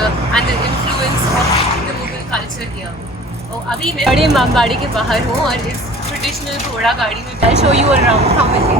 architecture and the influence of the Mughal culture here. तो अभी मैं बड़े इमामबाड़े के बाहर हूँ और इस ट्रेडिशनल घोड़ा गाड़ी में I'll show you around. Come with me.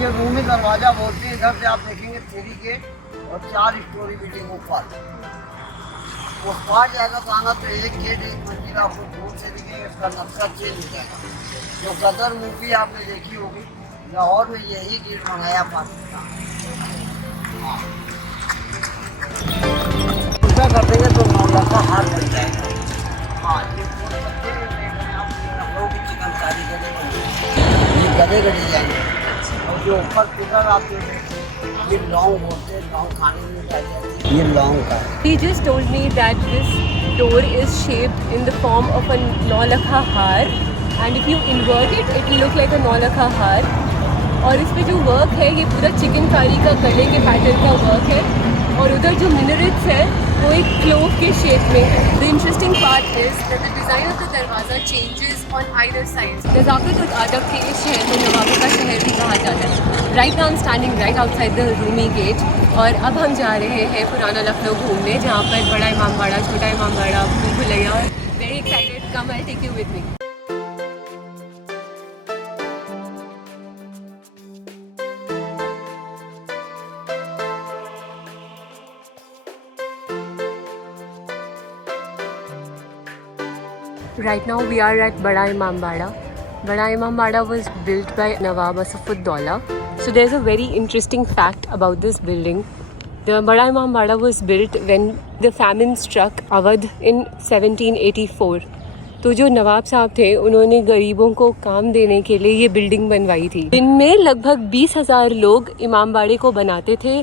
ये रूमी दरवाजा बोलते हैं। इधर से आप देखेंगे 3 गेट और 4 स्टोरी बिल्डिंग ऊपर। उस पार जाएगा तो आना तो एक गेट एक मंजिल आपको दूर से दिखेगा। इसका नक्शा चेंज हो जाएगा। जो गदर मूवी आपने देखी होगी, लाहौर में यही गेट बनाया पाकिस्तान। ऐसा कर देंगे तो नौलखा हार बन जाएगा। हाँ, ये पूरे लखनऊ की चिकनकारी ये गधे का डिजाइन है। और जो ऊपर पिलर आते हैं ये लौंग होते हैं। लौंग खाने में पाई जाती है। ये लौंग का है। He just told me that this door is shaped in the form of a Naulakha हार, and if you invert it, it will look like a Naulakha हार. और इस पे जो वर्क है ये पूरा चिकनकारी का गले के पैटर्न का वर्क है और उधर जो मिनरेट्स है वो एक क्लोव के शेप में है. The interesting part is that the design of the दरवाज़ा changes on either sides. नज़ाकत और अदब के इस शहर को नवाबों का शहर भी कहा जाता है. Right now I'm standing right outside the Rumi gate और अब हम जा रहे हैं पुराना लखनऊ घूमने, जहाँ पर बड़ा इमामबाड़ा, छोटा इमामबाड़ा, भूल भुलैया. और very excited. Come, I'll take you with me. Right now we are at Bada Imambada. Bada Imambada was built by Nawab Asaf-ud-Daula. So there's a very interesting fact about this building. The Bada Imambada was built when the famine struck Awadh in 1784. तो जो नवाब साहब थे उन्होंने गरीबों को काम देने के लिए ये बिल्डिंग बनवाई थी. दिन में लगभग 20,000 लोग इमामबाड़े को बनाते थे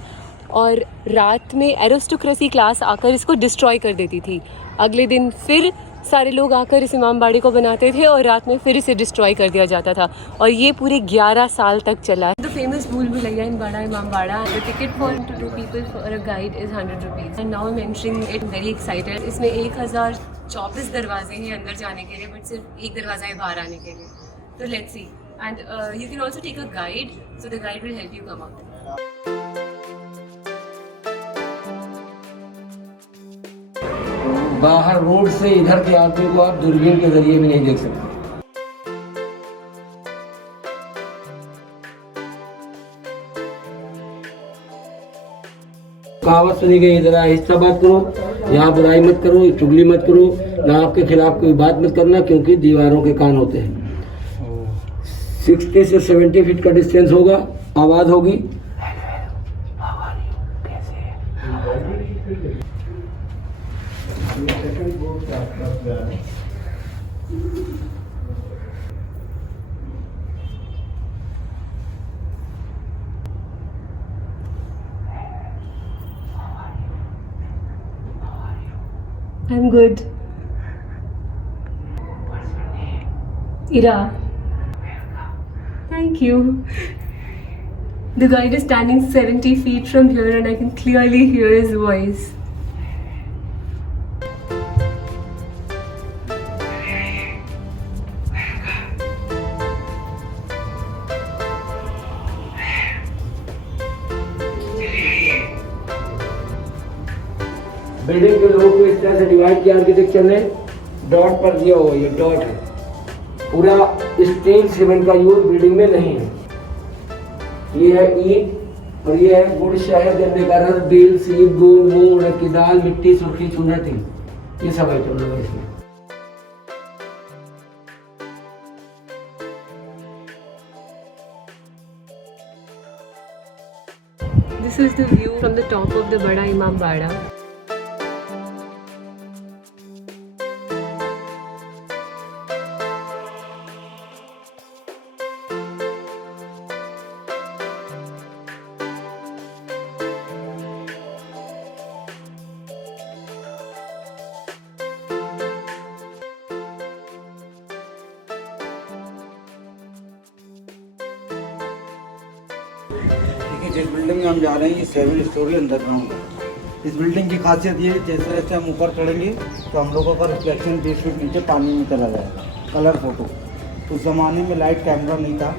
और रात में एरिस्टोक्रेसी क्लास आकर इसको डिस्ट्रॉय कर देती थी. अगले दिन फिर सारे लोग आकर इस इमामबाड़े को बनाते थे और रात में फिर इसे डिस्ट्रॉय कर दिया जाता था और ये पूरे 11 साल तक चला. द फेमस भूल Bhulaiyaa in Bara Imambara. The ticket for two 2 people for a guide is 100 rupees. And now I am entering it very excited. इसमें 1024 दरवाजे हैं अंदर जाने के लिए, बट सिर्फ एक दरवाज़ा है बाहर आने के लिए. तो let's see. And you can also take a guide, so the guide will help you come out. बाहर रोड से इधर के आदमी को आप दूरबीन के जरिए भी नहीं देख सकते. कहावत सुनी गई, जरा आहिस्ता बात करो, यहाँ बुराई मत करो, चुगली मत करो, ना आपके खिलाफ कोई बात मत करना, क्योंकि दीवारों के कान होते हैं. 60 से 70 फीट का डिस्टेंस होगा, आवाज होगी. I'm good. Ira. Thank you. The guide is standing 70 feet from here and I can clearly hear his voice. Building के लोगों को इस तरह से डिवाइड किया आर्किटेक्चर ने. डॉट पर दिया हुआ, ये डॉट है. पूरा स्टील सीमेंट का यूज बिल्डिंग में नहीं है. ये है ईंट और ये है गुड़, शहद, गन्ने का रस, दिल, सीप, गोंद, मूंग, उड़द की दाल, मिट्टी, सुर्खी, चूना, तिल. ये सब आइटम लगा इसमें. This is the view from the top of the Bada Imambada. जिस बिल्डिंग में हम जा रहे हैं ये 7 स्टोरी अंडरग्राउंड है। इस बिल्डिंग की खासियत ये है, जैसे जैसे हम ऊपर चढ़ेंगे तो हम लोगों का रिफ्लेक्शन 20 फीट नीचे पानी में चला जाएगा। कलर फोटो, उस ज़माने में लाइट कैमरा नहीं था,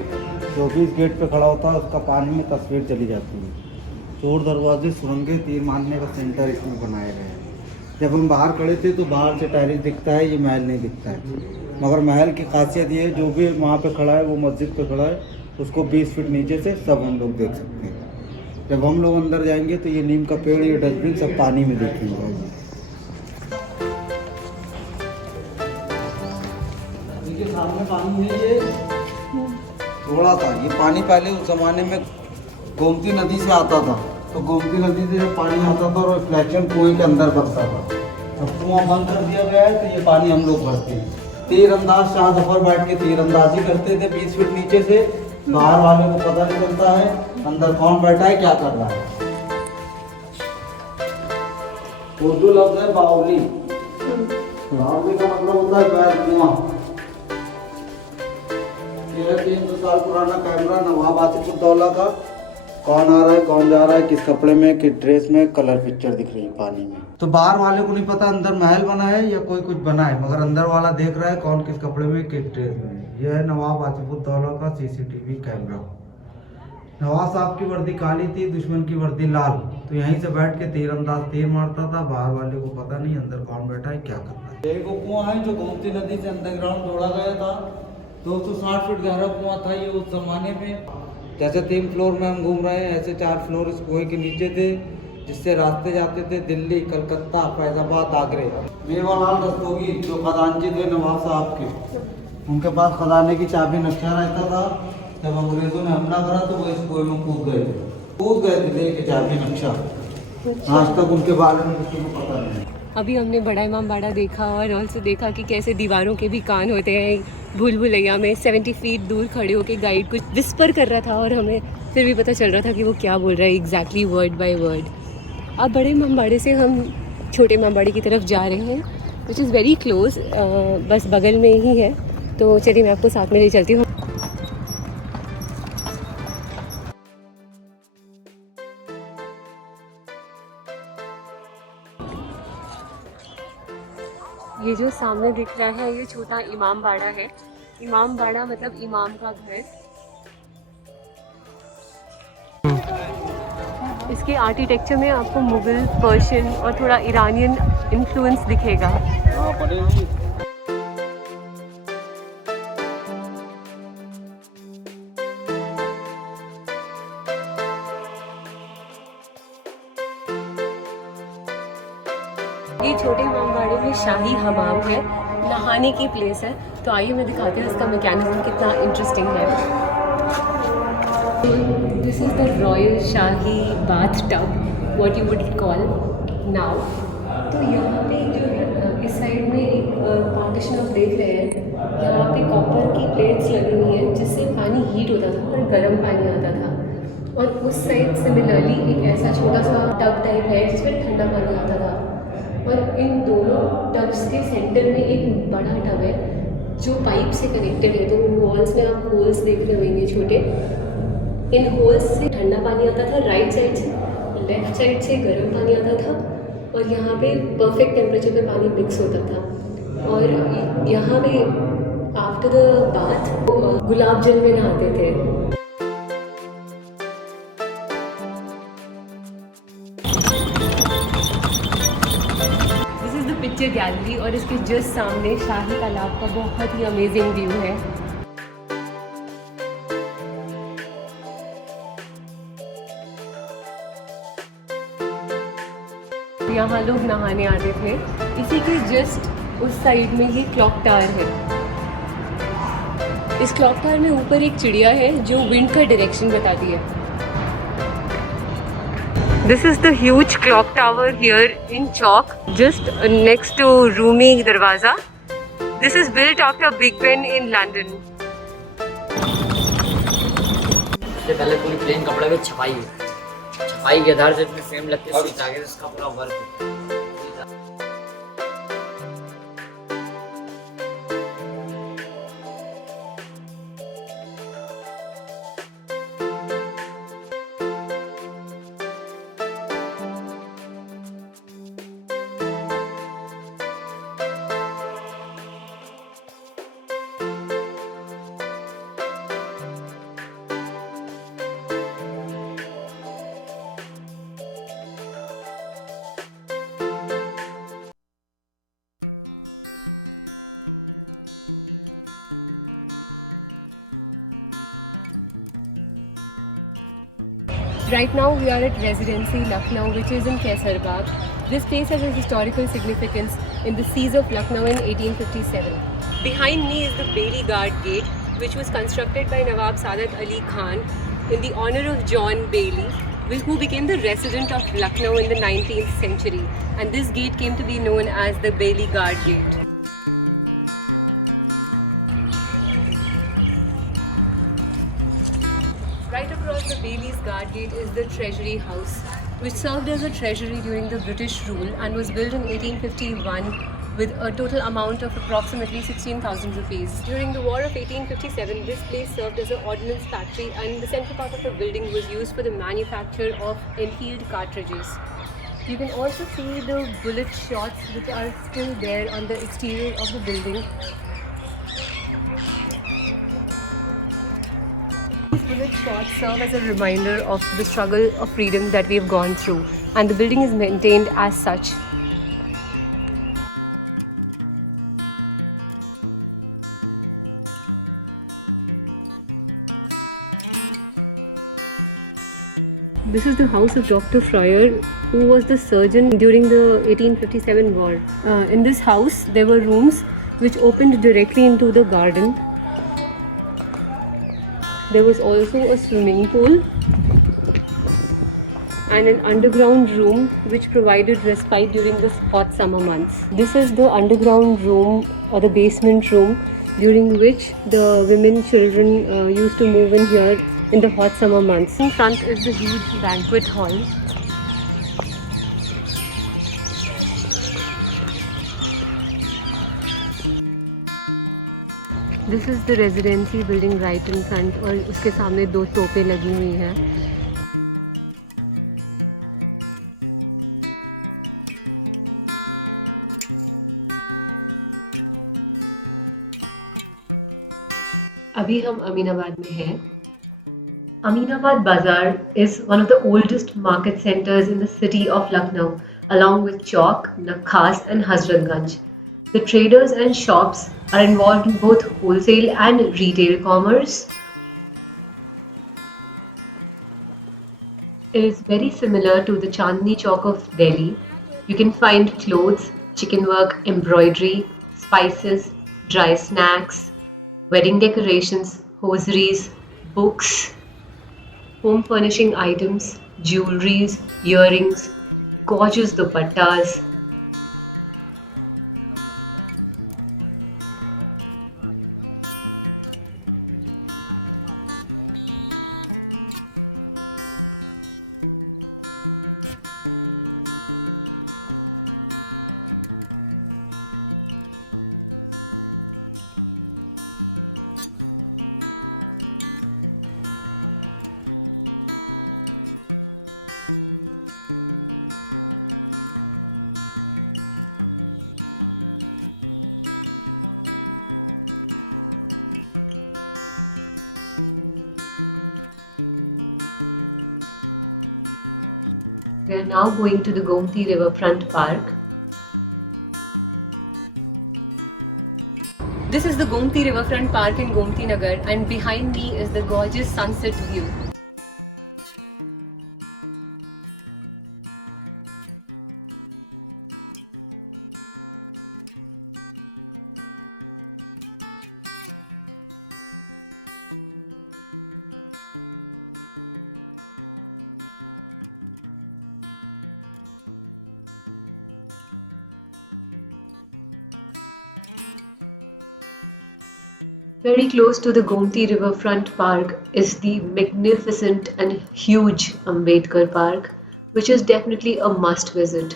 जो भी इस गेट पे खड़ा होता है उसका पानी में तस्वीर चली जाती है। चोर दरवाजे, सुरंगें, तीर मारने का सेंटर इसमें बनाए गए हैं। जब हम बाहर खड़े थे तो बाहर से टेरेस दिखता है, ये महल नहीं दिखता है। मगर महल की खासियत ये है, जो भी वहाँ पे खड़ा है वो मस्जिद पे खड़ा है, उसको 20 फीट नीचे से सब हम लोग देख सकते हैं। जब हम लोग अंदर जाएंगे तो ये नीम का पेड़, ये डस्टबिन सब पानी में दिखेंगे। देखिए सामने पानी है, ये थोड़ा था, ये पानी पहले उस ज़माने में गोमती नदी से आता था, तो गोमती नदी से जब पानी आता था और रिफ्लेक्शन कुएं के अंदर बसता था। अब कुआं बंद कर दिया गया है तो ये पानी हम लोग भरते हैं। तीरंदाज शाह जफर बैठ के तीरंदाजी करते थे 20 फीट नीचे से, बाहर वाले को पता नहीं चलता है अंदर कौन बैठा है, क्या कर रहा है। उर्दू लफ्ज है बावली, बावली का मतलब होता है बैल कुआं। 1300 साल पुराना कैमरा नवाब आसिफउद्दौला का। कौन आ रहा है, कौन जा रहा है, किस कपड़े में, किस ड्रेस में, कलर पिक्चर दिख रही है पानी में। तो बाहर वाले को नहीं पता अंदर महल बना है या कोई कुछ बना है, मगर अंदर वाला देख रहा है कौन किस कपड़े में, किस ड्रेस में। यह है नवाब आसिफउद्दौला का सीसीटीवी कैमरा। नवाब साहब की वर्दी काली थी, दुश्मन की वर्दी लाल, तो यहीं से बैठ के तीरंदाज तीर मारता था। बाहर वाले को पता नहीं अंदर कौन बैठा है, क्या कर रहा है। एक कुआं है जो गोमती नदी से अंडरग्राउंड जोड़ा गया था। 260 फीट गहरा कुआं था ये उस जमाने में। जैसे 3 फ्लोर में हम घूम रहे हैं, ऐसे 4 फ्लोर इस कुएं के नीचे थे, जिससे रास्ते जाते थे दिल्ली, कलकत्ता, फैजाबाद, आगरे। मेवालाल दस्तोगी जो खजांची थे नवाब साहब के, उनके पास खजाने की चाबी नक्शा रहता था। जब अंग्रेजों ने हमला करा तो वो इस कुएं में कूद गए थे लेके चाबी नक्शा। आज तक उनके बारे में किसी को पता नहीं। अभी हमने बड़ा इमाम बाड़ा देखा और ऑल्सो देखा कि कैसे दीवारों के भी कान होते हैं। भूल भुलैया में 70 फीट दूर खड़े होकर गाइड कुछ विस्पर कर रहा था और हमें फिर भी पता चल रहा था कि वो क्या बोल रहा है एग्जैक्टली वर्ड बाय वर्ड। अब बड़े इमाम बाड़े से हम छोटे इमाम बाड़े की तरफ जा रहे हैं, विच इज़ वेरी क्लोज, बस बगल में ही है। तो चलिए मैं आपको साथ में ले चलती हूँ। ये जो सामने दिख रहा है ये छोटा इमाम बाड़ा है। इमाम बाड़ा मतलब इमाम का घर। इसके आर्किटेक्चर में आपको मुगल, पर्शियन और थोड़ा ईरानियन इन्फ्लुएंस दिखेगा। ये छोटे इमाम बाड़े में शाही हमाम है, नहाने की प्लेस है। तो आइए मैं दिखाती हूँ इसका मैकेनिज्म कितना इंटरेस्टिंग है। This is the royal shahi bath tub, what you would call now. तो यहाँ पे जो है इस साइड में एक पार्टीशन आप देख रहे हैं, यहाँ पे कॉपर की प्लेट्स लगी हुई हैं जिससे पानी हीट होता था और गर्म पानी आता था। और उस साइड सिमिलरली एक ऐसा छोटा सा टब टाइप है जिसमें ठंडा पानी आता था। और इन दोनों टब्स के सेंटर में एक बड़ा टब है जो पाइप से कनेक्टेड है। तो वॉल्स में आप होल्स देख रहे होंगे छोटे, इन होल्स से ठंडा पानी आता था राइट साइड से, लेफ्ट साइड से गर्म पानी आता था और यहाँ पे परफेक्ट टेम्परेचर पे पानी मिक्स होता था। और यहाँ पे आफ्टर द बाथ गुलाब जल में नहाते थे। पिक्चर गैलरी और इसके जस्ट सामने शाही तालाब का बहुत ही अमेजिंग व्यू है। यहाँ लोग नहाने आते थे। इसी के जस्ट उस साइड में ये क्लॉक टावर है। इस क्लॉक टावर में ऊपर एक चिड़िया है जो विंड का डायरेक्शन बताती है। This is the huge clock tower here in Chowk, just next to Rumi Darwaza. This is built after Big Ben in London. इससे पहले पूरी प्लेन कपड़े में छपाई है। छपाई के आधार से इसमें फ्रेम लगते हैं, स्विच आगे इसका पूरा वर्क है। Right now we are at Residency Lucknow, which is in Kaisarbagh. This place has a historical significance in the siege of Lucknow in 1857. Behind me is the Bailey Guard Gate, which was constructed by Nawab Sadat Ali Khan in the honor of John Bailey, who became the resident of Lucknow in the 19th century. And this gate came to be known as the Bailey Guard Gate. Right across the Bailey's Guard Gate is the Treasury House, which served as a treasury during the British rule and was built in 1851 with a total amount of approximately 16,000 rupees. During the War of 1857, this place served as an ordnance factory, and the central part of the building was used for the manufacture of Enfield cartridges. You can also see the bullet shots which are still there on the exterior of the building. These bullet shots serve as a reminder of the struggle of freedom that we have gone through, and the building is maintained as such. This is the house of Dr. Fryer, who was the surgeon during the 1857 war. In this house, there were rooms which opened directly into the garden. There was also a swimming pool and an underground room which provided respite during the hot summer months. This is the underground room or the basement room during which the women, children used to move in here in the hot summer months. In front is the huge banquet hall. This is the residency building right in front, और उसके सामने दो तोपें लगी हुई हैं. अभी हम अमीनाबाद में हैं. Aminabad Bazaar is one of the oldest market centers in the city of Lucknow, along with Chowk, Nakhas and Hazratganj. The traders and shops are involved in both wholesale and retail commerce. It is very similar to the Chandni Chowk of Delhi. You can find clothes, chicken work, embroidery, spices, dry snacks, wedding decorations, hosieries, books, home furnishing items, jewelries, earrings, gorgeous dupattas. We are now going to the Gomti Riverfront Park. This is the Gomti Riverfront Park in Gomti Nagar, and behind me is the gorgeous sunset view. Very close to the Gomti Riverfront Park is the magnificent and huge Ambedkar Park, which is definitely a must visit.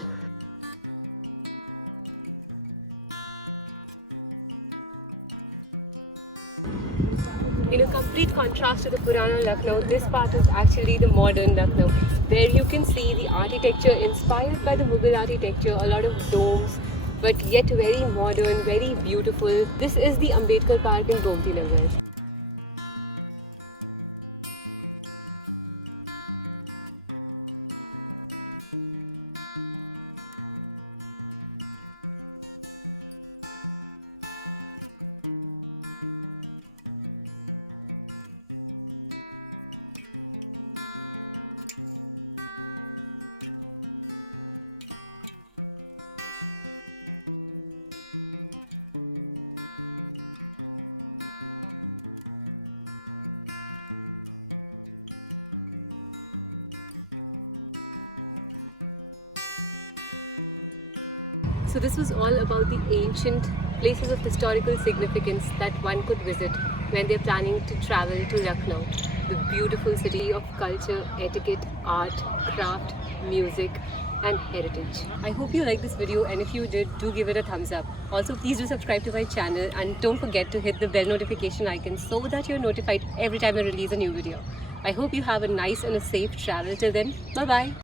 In a complete contrast to the Purana Lucknow, this part is actually the modern Lucknow. There you can see the architecture inspired by the Mughal architecture, a lot of domes, but yet very modern, very beautiful. This is the Ambedkar Park in Gomti Nagar. So this was all about the ancient places of historical significance that one could visit when they're planning to travel to Lucknow, the beautiful city of culture, etiquette, art, craft, music and heritage. I hope you liked this video, and if you did, do give it a thumbs up. Also, please do subscribe to my channel and don't forget to hit the bell notification icon so that you're notified every time I release a new video. I hope you have a nice and a safe travel. Till then, bye bye.